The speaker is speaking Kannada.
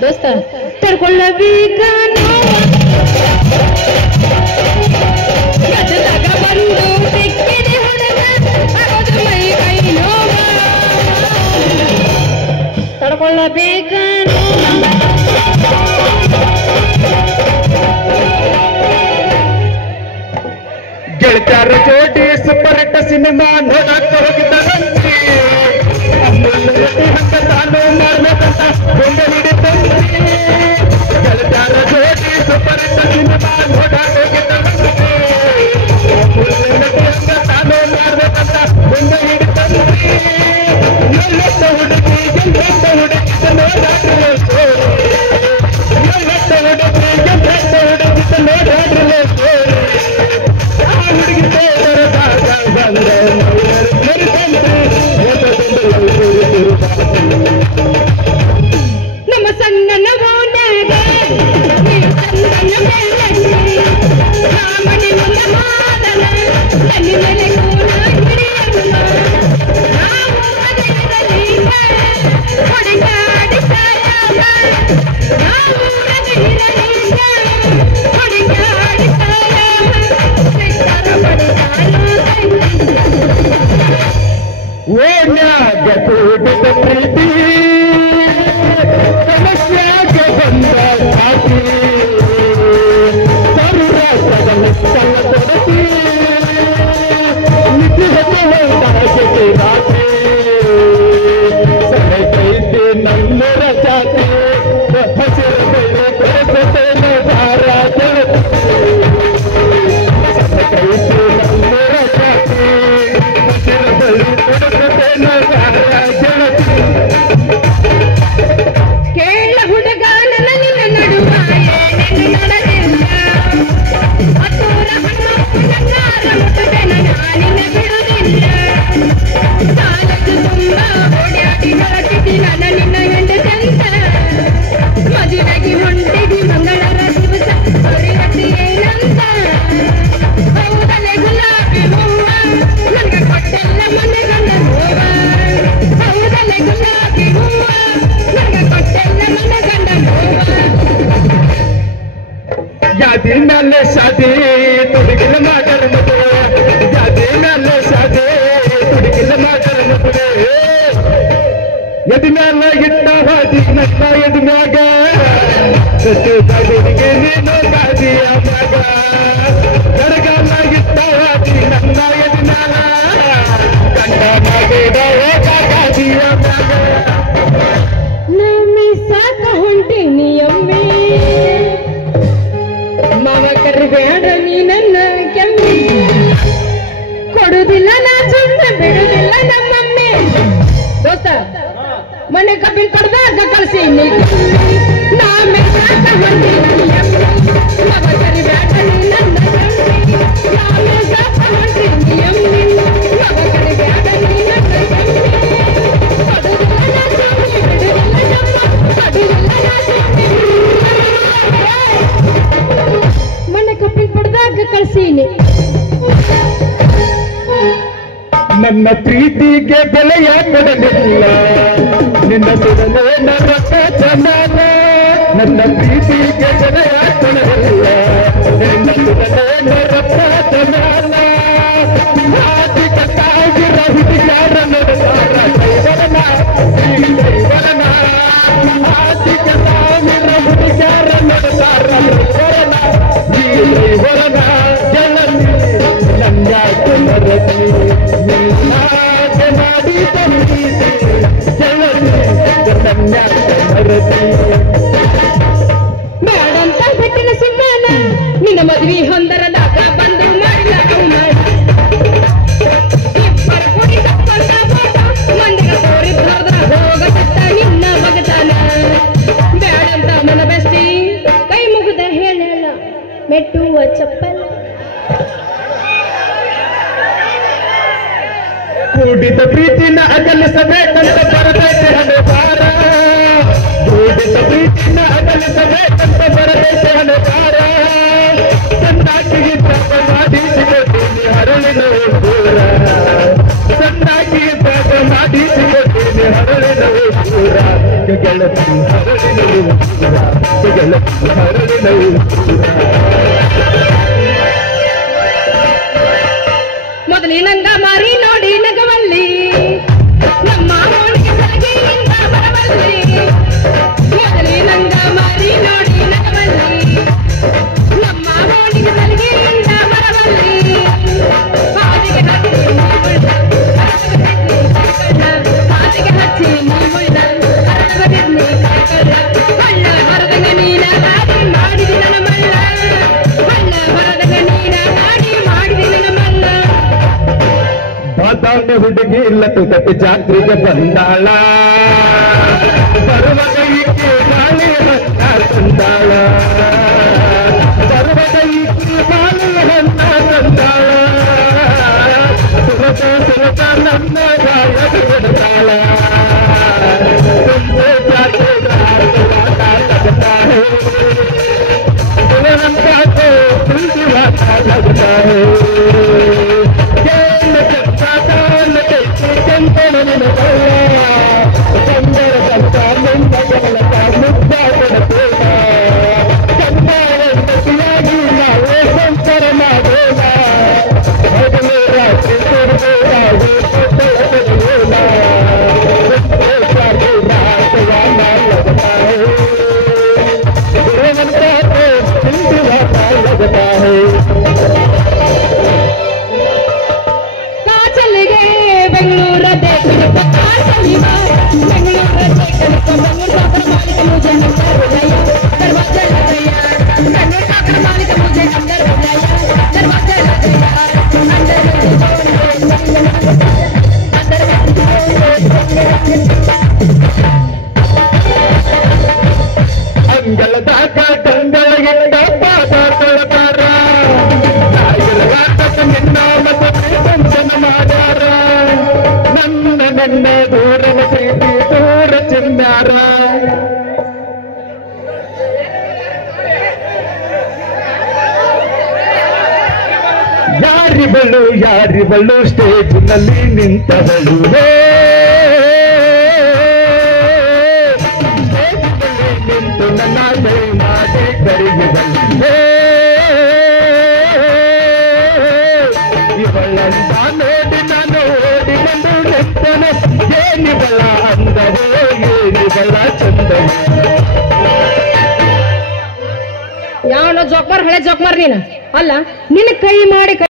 ದೋಸ್ತ ತಡ್ಕೊಳ್ಳಬೇಕ ಗದ್ದಲಾಗ ಬಂದು ಸಿಕ್ಕಿದೆ ಹುಡುಗ ಆಗೋದು ಮೈ ಕೈ ನೋವ ತಡ್ಕೊಳ್ಳಬೇಕ ಗೆಳತ್ಯಾರ ಜೋಡಿ ಸೂಪರ್ ಹಿಟ್ ಸಿನಿಮಾ ನೋಡಾಕ ಹೋಗಿದ್ದಾರಂತೆ ತಾನು ಮಾಡ್ಬೇಕಂತ ಗೊಂಬೆ ಹಿಡಿತಂತೆ ಗೆಳತ್ಯಾರ ಜೋಡಿ ಸೂಪರ್ ಹಿಟ್ ಸಿನಿಮಾ ನೋಡಾಕ ಹೋಗಿದ್ದಾರಂತೆ ತಾನು ಮಾಡ್ಬೇಕಂತ ಗೊಂಬೆ ಹಿಡಿತಂತೆ ನಲ್ಲೆತ್ತ ಹುಡುಗಿ ಎಂಬೆತ್ತ ಹುಡುಗಿ ನೋಡಾಕಬೇಕು ನಲ್ಲೆತ್ತ ಹುಡುಗಿ ಎಂಬೆತ್ತ ಹುಡುಗಿ ನೋಡಾಕಬೇಕು ನಮ್ಮ ಸಣ್ಣನ ಮೌನಗ ಮನೆ ಮುಂದೆ ಮಾದಲ ತನ್ನ ಮೇಲೆ ಕೂನ ಹಿಡಿಯಲ್ಲ ನಾವು ಮನೆಯಲ್ಲಿ ಹೊಡೆದಾಡಿ ಸಾಯಲ್ಲ ನಾವು ಮನೆಯಲ್ಲಿ ಹೊಡೆದಾಡಿ ಓಣ್ಯಾಗ ಕೂಡಿದ ಪ್ರೀತಿ ಸಮಸ್ಯಾಗೆ ಬಂದ ಸಾಕಿ ಸರ್ವಸಲ ಕೊಡತಿ ನಿಧಿ ಹೊತ್ತು ರಾತ್ರಿ ಸರಕೈತಿ ನಮ್ಮರ ಜಾತಿ ಹಸಿರು ಬೆಳೆ ಕೊರಸತೇನೆ ಭಾರ ಸರಕೈತಿ ನಮ್ಮರ ಜಾತಿ ಹಸಿರು ಬೆಳೆ ಕೊರಸತೇನೆ ಭಾರ ಕೇಳ ಹುಡುಗ ನನ್ನ ನಿನ್ನ ನಡುವ ಏನೇನು ನಡೆದಿಲ್ಲ ಅತೂರ ಹಣ್ಣಾರ ಮುಟ್ಟದೆನ ನಾನಿನ್ನ ಬಿಡುವುದಿಲ್ಲ ಕಾಲದ್ದು ತುಂಬ ಓಡಾಡಿ ಹೊರಟಿದ್ದಿ ನನ್ನ ನಿನ್ನ ಹೆಂಡತಂತ ಮದುವೆಗೆ ಹೊಂಟಿದಿ ಮಂಗಳರ ದಿವಸ ಹೊರಗಟ್ಟಿ ಏನಂತ ಹೌದಲೆ ಗುಲಾಬಿ ಹೂವ ನನಗೆ ಕೊಟ್ಟೆಲ್ಲ ಮನೆ ಗಂಡ ನೋವ ಹೌದಲೆ ಗುಲಾಬಿ ಹೂವ ನನಗೆ ಕೊಟ್ಟೆಲ್ಲ ಮನೆ ಗಂಡ ನೋವ ಯಾದಿ ಮೇಲೆ ಶಾದಿ ತುಡುಗಿನ ಮಾಡರ ಮದುವೆ ಯಾದಿ ಮೇಲೆ ಶಾದಿ ತುಡುಗಿನ ಮಾಡರ ಮದುವೆ ಎದಿ ಮ್ಯಾಲ ಇಟ್ಟ ಹಾದಿ ನನ್ನ ಎದಿ ಮ್ಯಾಗ ಸತ್ಯದವರಿಗೆ ನೀನು ಗಾದಿಯ ಮ್ಯಾಗ ಕಡಗಾಲ ಇಟ್ಟ ಹಾದಿ ನನ್ನ ಎದಿ ಮ್ಯಾಲ ಕಂಡ ಮಾಡಿದ ಗಾದಿಯ ಮ್ಯಾಗ ನಮ್ಮಿ ಸಾಕ ಹೊಂಟಿನಿ ಅಮ್ಮಿ ಮಾವ ಕರಿಬೇಡ ನೀ ನನ್ನ ಕೆಮ್ಮಿ ಕೊಡುದಿಲ್ಲ ನಾ ಚಂದ ಬಿಡುದಿಲ್ಲ ನಮ್ಮಮ್ಮಿ ದೋಸ್ತ ಮನೆ ಕಬ್ಬಿನ ಕಡ್ದಾಗ ಕಳಿಸಿ ನಾಮೆ ಸಾಕ ಹೊಂಟಿನಿ ಅಮ್ಮಿ ಮಾವ ಕರಿಬೇಡ ನೀ ನನ್ನ ಕೆಮ್ಮಿ ನಾಮೆ ಸಾಕ ಹೊಂಟಿನಿ ಅಮ್ಮಿ ಮಾವ ಕರಿಬೇಡ ನೀ ನನ್ನ ಕೆಮ್ಮಿ ಕೊಡುದಿಲ್ಲ ನಾ ಚಂದ ಬಿಡುದಿಲ್ಲ ನಮ್ಮ ಕೊಡುದಿಲ್ಲ ನಾ ಮನೆ ಕಬ್ಬಿನ ಕಡ್ದಾಗ ಕಳಿಸೀನಿ ನನ್ನ ಪ್ರೀತಿಗೆ ಬೆಲೆಯ ಕೊಡಲಿಲ್ಲ ನಿನ್ನ ಸುಡಲೇ ನರಕ ಜನಾಲ ನನ್ನ ಪ್ರೀತಿಗೆ ಬೆಲೆಯ ಕೊಡಲಿಲ್ಲ ನಿನ್ನ ಸುಡಲೇ ನರಕ ಜನಾಲ ಆದಿ ಕಟ್ಟಾಗಿರ ಹುಡುಗಾರ ನಡೆದಾರ ಕೈವರನ ಈ ಕೈವರನ ಆದಿ ಕಟ್ಟಾಗಿರ ಹುಡುಗಾರ ನಡೆದಾರ ಕೈವರನ ಈ ಕೈವರನ ಜಲನಿ ನನ್ನ ಮರತಿ ಬೇಡಂತ ಬಿಟ್ಟಿನ ಸುಮ್ಮನ ನಿನ್ನ ಮದ್ವಿ ಹೊಂದರದಾಗ ಬಂದು ಮಾಡಿಲ್ಲ ಅವಮಾನ ಇಬ್ಬರ ಕುಡಿ ತಕ್ಕೊಂಡ ಮಂದಿರ ತೋರಿದ್ರದ ಹೋಗತ್ತ ನಿನ್ನ ಭಗತನ ಬೇಡಂತ ಮನ ಬೆಸ್ತಿ ಕೈ ಮುಗಿದ ಹೇಳ ಮೆಟ್ಟುವ ಚಪ್ಪಲ ಕೂಡಿದ ಪ್ರೀತಿನ ಅಗಲಿಸಬೇಕಂತ ಬರದೈತೆ ಹಣೆಬಾರ ಕೂಡಿದ ಪ್ರೀತಿನ ಅಗಲಿಸಬೇಕಂತ ಬರದೈತೆ ಹಣೆಬಾರ ಚೆನ್ನಾಗಿ ಪಾಪ ಮಾಡಿಸಿಕೊಟ್ಟಿನಿ ಹರಳಿನ ದೂರ ಚೆನ್ನಾಗಿ ಪಾಪ ಮಾಡಿಸಿಕೊಟ್ಟಿನಿ ಹರಳಿನ ದೂರ ಗೆಳತಿ ಹರಳಿನಳು ದೂರ ಗೆಳತಿ ಹರಳಿನಳು ದೂರ ಮೊದಲಿನಂಗ ಮಾರಿ ನೋಡಿ ನಗವಲ್ಲಿ ನಮ್ಮ ಓಣಿಗೆ ಸಲಗೆಯಿಂದ ಬರವಲ್ಲಿ ಮೊದಲಿನಂಗ ಮಾರಿ ನೋಡಿ ನಗವಲ್ಲಿ ನಮ್ಮ ಓಣಿಗೆ ಸಲಗೆಯಿಂದ ಬರವಲ್ಲಿ ಹಾದಿಗೆ ಹಚ್ಚಿ ಹಾದಿಗೆ ಹಚ್ಚಿ ನೀವುಳ್ಳ ಹರಡಬದಿದ್ನಿ ಕೈಕಳ್ಳ ಹಳ್ಳ ಹೊರದಂಗ ನೀನ ಹಾಡಿ ಮಾಡಿದಿ ನನ್ನ ಮಳ್ಳ ಹಳ್ಳ ಹೊರದಂಗ ನೀನ ಹಾಡಿ ಮಾಡಿದಿ ನನ್ನ ಮಳ್ಳ ಬಾದಾಮಿ ಹುಡುಗಿ ಲಟುಕತೆ ಜಾತ್ರೆಗೆ ಬಂದಾಳ ಬರುವಾಗ ಈಕೆ ಬಾಳೆ ಹಣ್ಣ ತಂದಾಳ ಬರುವಾಗ ಈಕೆ ಬಾಳೆ ಹಣ್ಣ ತಂದಾಳ ಸುರತ ಸುರತ ನನ್ನ ಗಾಯ ಬಿಡ್ತಾಳ ತುಂಬೆ ಜಾತ್ರೆ लगता है लगता है ಯಾರಿವಳು ಸ್ಟೇಜ್ನಲ್ಲಿ ನಿಂತವಳು ನಿಂತು ನನ್ನ ಕೈ ಮಾಡಿ ಕರೆಯುವಳು ಇವಳಂತ ನೋಡಿ ನಾನು ಓಡಿ ಬಂದು ನೆತ್ತನೆ ಏನಿವಳ ಅಂದವೋ ಏನಿವಳ ಚಂದವೋ ಯಾವನೋ ಜೋಕ್ಮಾರ್ ಹಳೆ ಜೋಕ್ಮಾರ್ ನೀನು ಅಲ್ಲ ನಿನ್ನ ಕೈ ಮಾಡಿ